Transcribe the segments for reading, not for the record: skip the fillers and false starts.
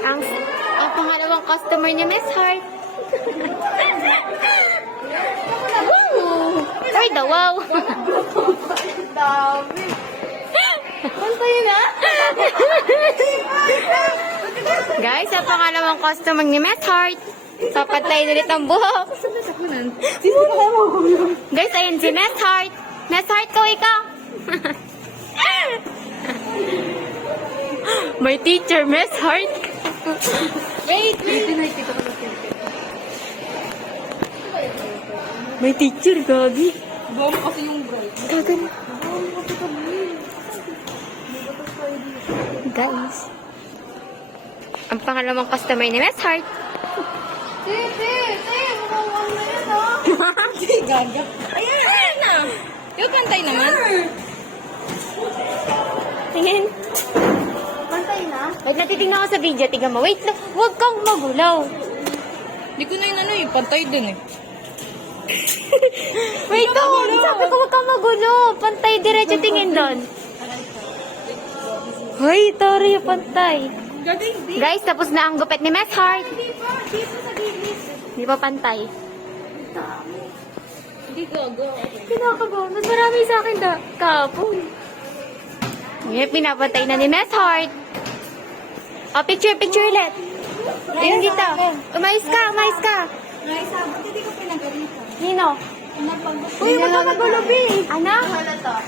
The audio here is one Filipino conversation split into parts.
Ang pangalawang customer niya, Miss Heart. Uy, the wow. Dami. Pantay na? Guys, ang pangalawang customer ni Miss Heart. Papatay ulit ang buhok. Sino na kayo magulang? Guys, ayun si Miss Heart. Miss Heart ko, ikaw. My teacher, Miss Heart. Wait. My teacher, Gabi. Bomb kasi yung bright. Gagan. Guys, ang pangalawang customer ni Miss Heart. Mukhang na yan, ha? Gaga. Ayan na. Yung pantay naman. Tingin. Pantay na? Wait, natitignan ko sa video. Tingnan mo. Wait, huwag kang magulaw. Hindi ko na yun pantay din eh. Wait, sabi ko huwag kang magulo. Pantay, diretso tingin doon. Hoy, Tori, pantay. Guys, tapos na ang gupit ni Miss Heart. Hindi pa pantay. Hindi gaga. Kinakabaw. Mas marami sa akin kahapon. Ngayon, pinapatay na ni Miss Heart. O, picture ulit. Ayun dito. Umayos ka. Ay, sabot, hindi ko pinagalitan. Nino? Uy, wag ka magulubi. Ano? Halata.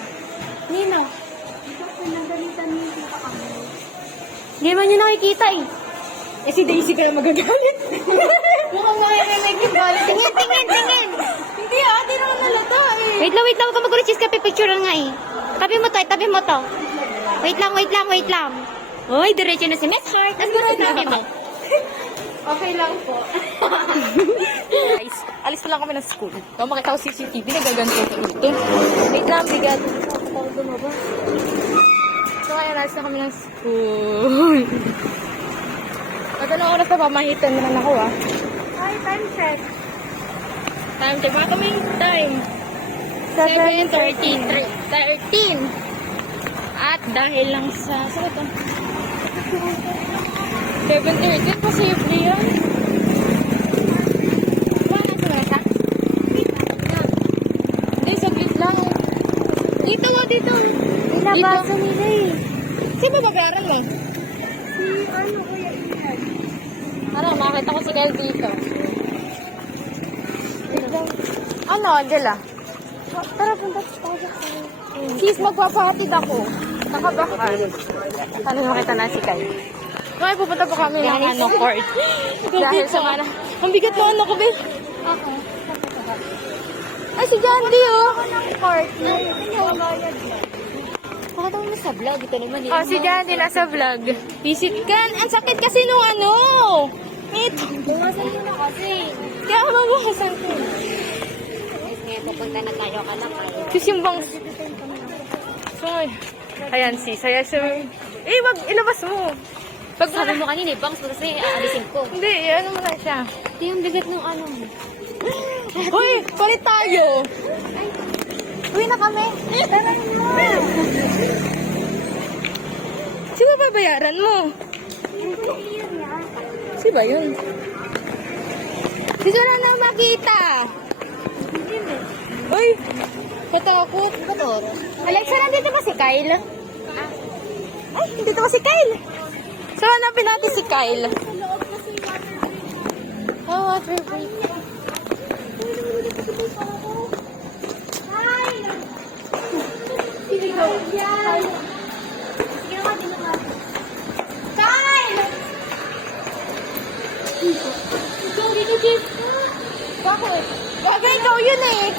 Nino? Hindi ko pinagalitan yung kita kami. Hindi man nyo nakikita eh. Eh, si Daisy ka na magagalit. Mukhang makirinig yung galit. Tingin. Hindi di naman nalata eh. Wait lang. Huwag ka mag-cheese ka. Pipicture nga eh. Tabi mo to. Wait lang. Uy, diretso na si Miss Heart. Ano ba sabi mo? Okay lang po. Guys, alis na lang kami ng school. Kung makita ko CCTV, nagaganto ko ito. Wait lang, bigat. So, ngayon, alis na kami ng school. At anong oras na pamahitan naman ako, ah? Hi, time check. Time check. Mga kaming time. 13. At dahil lang sa... Saan ito? 7:13. Posible yan. Wala sa mesa? Hindi, saglit lang. Dito. Nabasa nila eh. Sino babayaran mo? Kuya Ian. Ano, makita ko si Kyle dito. Ano, Angela? Tara, punta tayo sa Sis, magpapahatid ako. Nakabakan. Ano makita na si Kyle? Ngayon, pupunta po kami ng court. Dahil sa mana. Ang bigat mo, ano ko, Bill? ako. Ay, si Jandy, oh. Ng court. Pakita mo sa vlog. Ito naman eh. Oh, si Jandy nasa vlog. Visit ka. Ang sakit kasi nung ano. Ito. Bumasan mo na kasi. Kaya ako mabuhasan ko. Guys, ngayon pupunta na tayo kalakal. Sis, yung bangs. Sorry. Ayan, sis. Ayan siya. Eh, wag, ilabas mo. Pag Sabi mo kanina, bangs mo kasi aalisin ko. Hindi, ano mo na siya. Ito yung bigat ng ano. Hoy, palit tayo. Uwi na kami. Tara na. Sino babayaran mo? Si ba yun? Sino na nang makita? Uy, patakot. Bator. Alexa, nandito ba si Kyle? Ay, dito ba si Kyle? So, hanapin natin si Kyle. Oh, water break. Bakit? Bagay ikaw yun eh.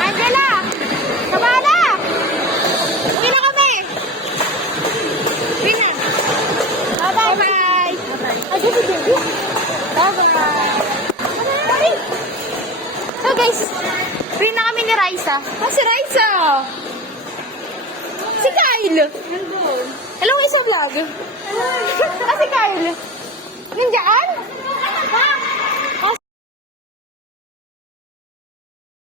Angela! Kabala! Uwi na kami! Uwi na! Bye-bye! Bye-bye! Bye-bye. So guys, uwi na kami ni Raisa. Si Raisa. Si Kyle. Hello, isa vlog. Si Kyle. Nandiyan?